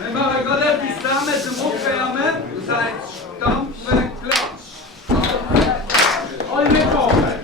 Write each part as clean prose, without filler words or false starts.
Wir machen gerade etwas zusammen zum Aufwärmen. Das heißt Stampfen, Klatsch. Alle mitmachen.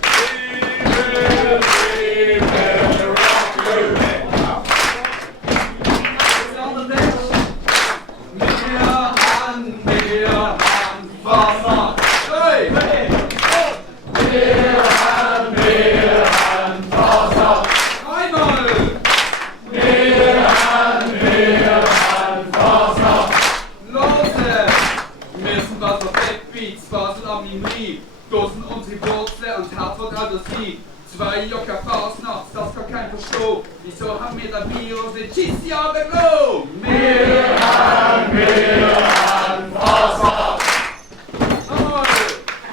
Das sind unsere Wurzeln und Herz wird auch das Lied. 2 Jahre Fasnacht, das kann kein verstehen. Wieso haben wir da Virus in Tschissja bekommen? Wir haben Fasnacht.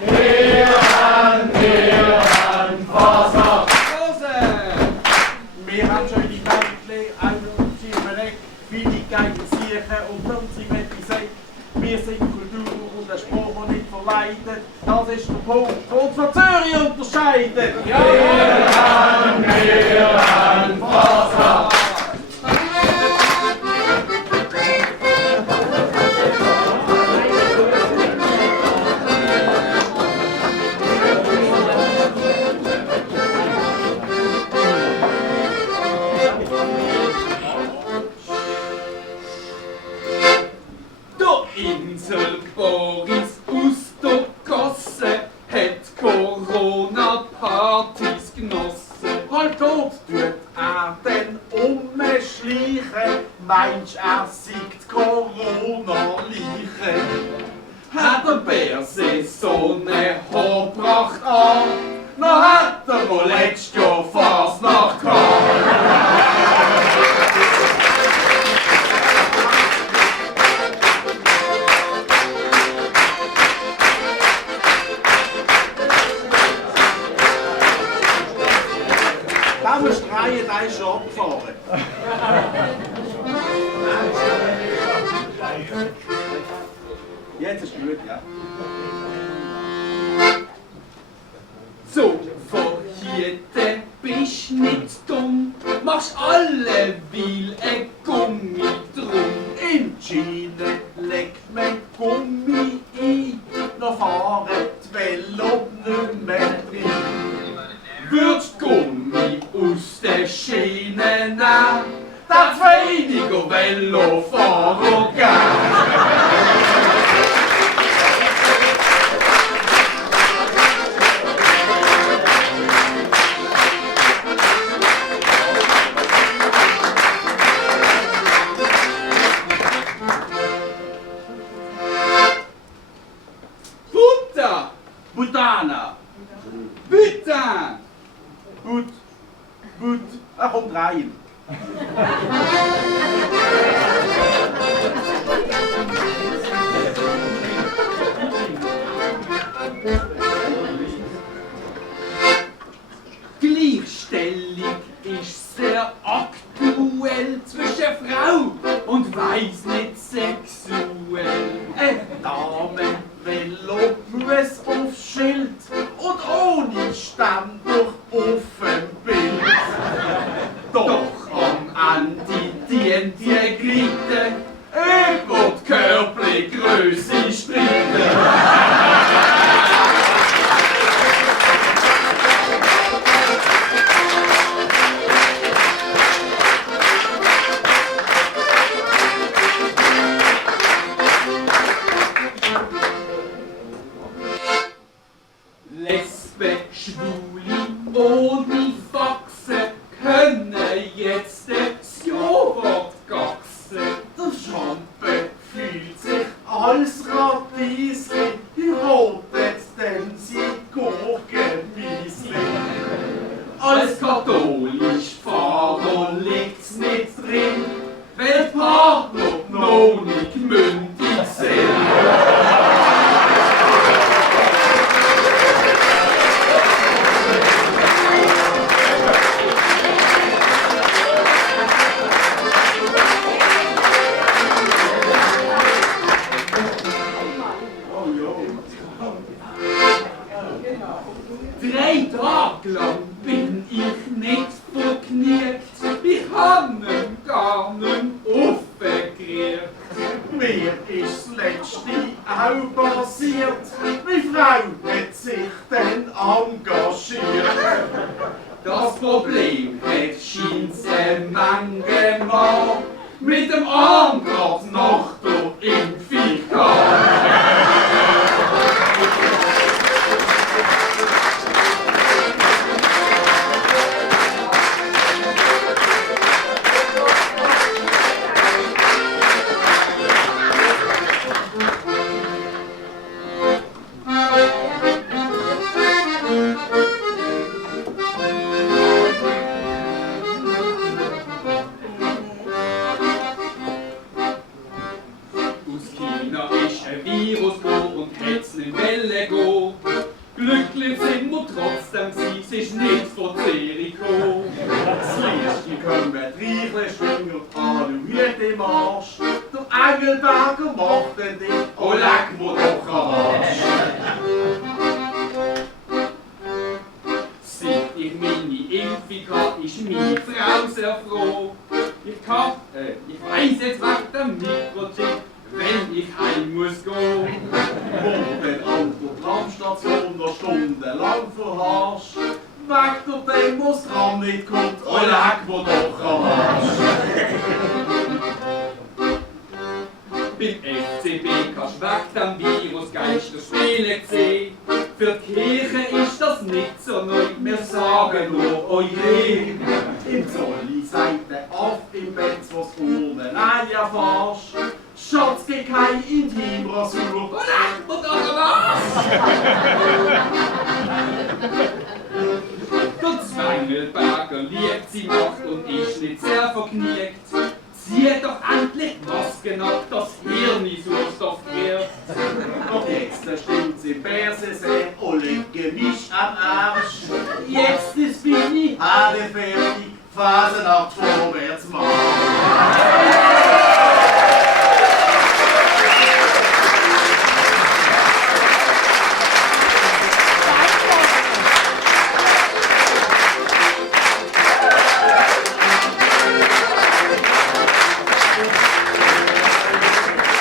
Wir haben Fasnacht. Wir haben schon die Bändchen, einen Schirmeneck, wie die Geigen siechen und 50 Meter gesagt. Wir sind Kultur und der Spruch, der nicht verleidet. Das ist der Punkt, der uns von Zürich unterscheidet. Wir haben Fasnacht. Boris aus der Gasse hat Corona-Partys genossen. Halt dort tut den umschleichen, meinst er siegt Corona-Leiche. Hat der Bärse so ne Haarpracht an, noch hat er wohl letztes Jahr Fasnacht gehabt. Da musst du drehen, da ist schon abgefahren. Jetzt ist gut, ja. So, verhiete bist nicht dumm, machst alle will ein Gummi drum. In die Schiene legt man Gummi ein, noch fahren die Velo nicht mehr drin. Würdest Gummi aus der Schiene nehmen, darf weniger Velofahrer geben. Butter! Butana! Butter! But, kommt rein. Gleichstellung ist sehr aktuell zwischen Frau und weiss nicht sexuell. Dame Velo muss aufs Schild und ohne Ständer auf dem Bild. Doch am Ende dient die Gleite über die körperliche Größe streiten. Lesbe, Schwule ohne Faxe können jetzt das Jawort gaxen. Der Schrampe fühlt sich als Radiesli, die rotet denn sie Gurkenwiesli. Als katholisch Pfarrer liegt's nicht drin, weil die Partner noch nicht mündig sind. haben gar nicht aufgekriegt. Mir ist das Letzte auch passiert. Meine Frau hat sich dann engagiert. Das Problem hat scheint's Menge Mal mit dem Antrag nach der Impfung gehabt. Glücklich sind wir trotzdem, sie ist nicht von Zeriko. Das Lichtchen kommt reichle schwingend an, wie dem Arsch. Der Engelberger macht den Ding, Oh, leck mir doch am Arsch. Seit ich meine Impfung hab, ist meine Frau sehr froh. Ich weiss jetzt wegen dem Mikrochip, wenn ich heim muss gehen. wo den an der Tramstation noch stundenlang verharscht. Weg der Demos Tram nicht kommt, Oh, leck mir doch am Arsch. Beim FCB kannst du weg dem Virus Geisterspiele sehen. Für die Kirche ist das nicht so neu, wir sagen nur oje. im Zolli sagt der Aff im Bett, was ohne Nein erfahrst. Schatz, geh kein Intimrasur. Oh, leck mir doch am Arsch. Der Zwengelberger liebt sie noch und ist nicht sehr verkniegt. Zieh doch endlich die Maske ab, das Hirn ist Sauerstoff wird. Und jetzt stimmt's im Bärsesee, alle Gemisch am Arsch. Jetzt ist Bini, Haare fertig, Fasnacht vom